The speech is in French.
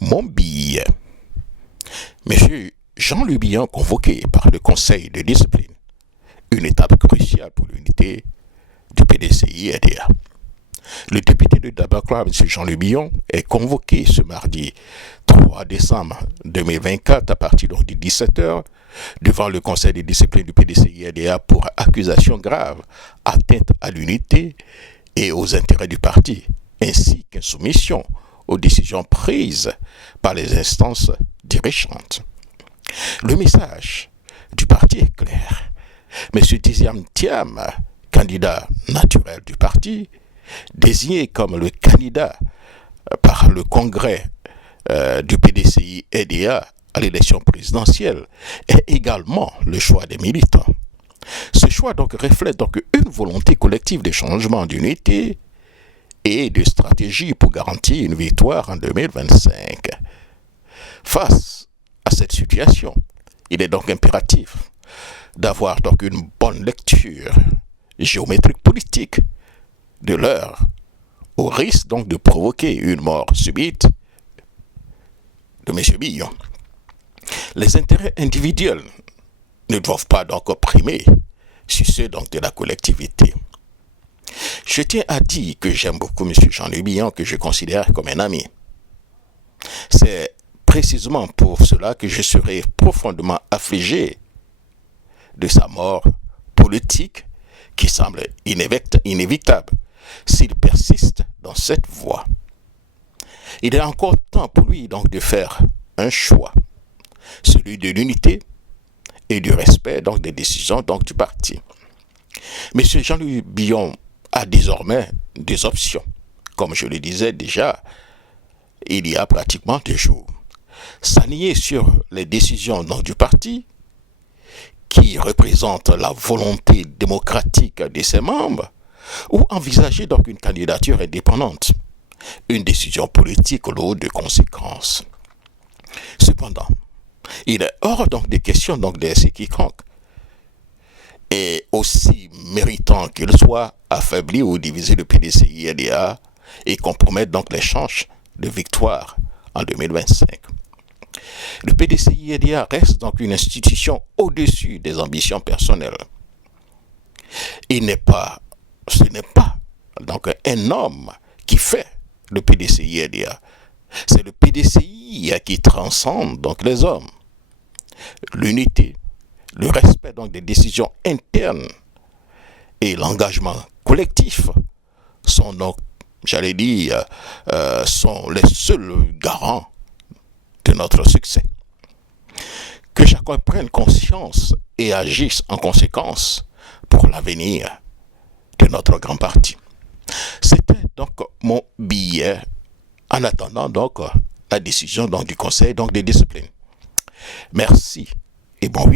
Mon billet. Monsieur Jean Le Bihan convoqué par le Conseil de discipline, une étape cruciale pour l'unité du PDCI-RDA. Le député de Dabakra, M. Jean Le Bihan, est convoqué ce mardi 3 décembre 2024 à partir de 17h devant le Conseil de discipline du PDCI-RDA pour accusation grave, atteinte à l'unité et aux intérêts du parti, ainsi qu'insoumission aux décisions prises par les instances dirigeantes. Le message du parti est clair. M. Tiziam Thiam, candidat naturel du parti, désigné comme le candidat par le congrès du PDCI-RDA à l'élection présidentielle, est également le choix des militants. Ce choix donc reflète donc une volonté collective de changement d'unité et de stratégie pour garantir une victoire en 2025. Face à cette situation, il est donc impératif d'avoir donc une bonne lecture géométrique politique de l'heure, au risque donc de provoquer une mort subite de M. Bihan. Les intérêts individuels ne doivent pas donc primer sur ceux donc de la collectivité. Je tiens à dire que j'aime beaucoup M. Jean Le Bihan, que je considère comme un ami. C'est précisément pour cela que je serai profondément affligé de sa mort politique qui semble inévitable s'il persiste dans cette voie. Il est encore temps pour lui donc de faire un choix, celui de l'unité et du respect donc des décisions donc du parti. M. Jean-Louis Bihan a désormais des options. Comme je le disais déjà, il y a pratiquement 2 jours. S'aligner sur les décisions donc du parti, qui représentent la volonté démocratique de ses membres, ou envisager donc une candidature indépendante, une décision politique lourde de conséquences. Cependant, il est hors donc des questions donc de laisser quiconque, et aussi méritant qu'il soit, affaibli ou diviser le PDCI-RDA et compromettre donc les chances de victoire en 2025. Le PDCI-RDA reste donc une institution au-dessus des ambitions personnelles. Ce n'est pas donc un homme qui fait le PDCI-RDA. C'est le PDCI qui transcende donc les hommes. L'unité, le respect donc des décisions internes et l'engagement collectif sont donc, sont les seuls garants de notre succès. Que chacun prenne conscience et agisse en conséquence pour l'avenir de notre grand parti. C'était donc mon billet en attendant donc la décision donc du Conseil donc des disciplines. Merci et bon week-end.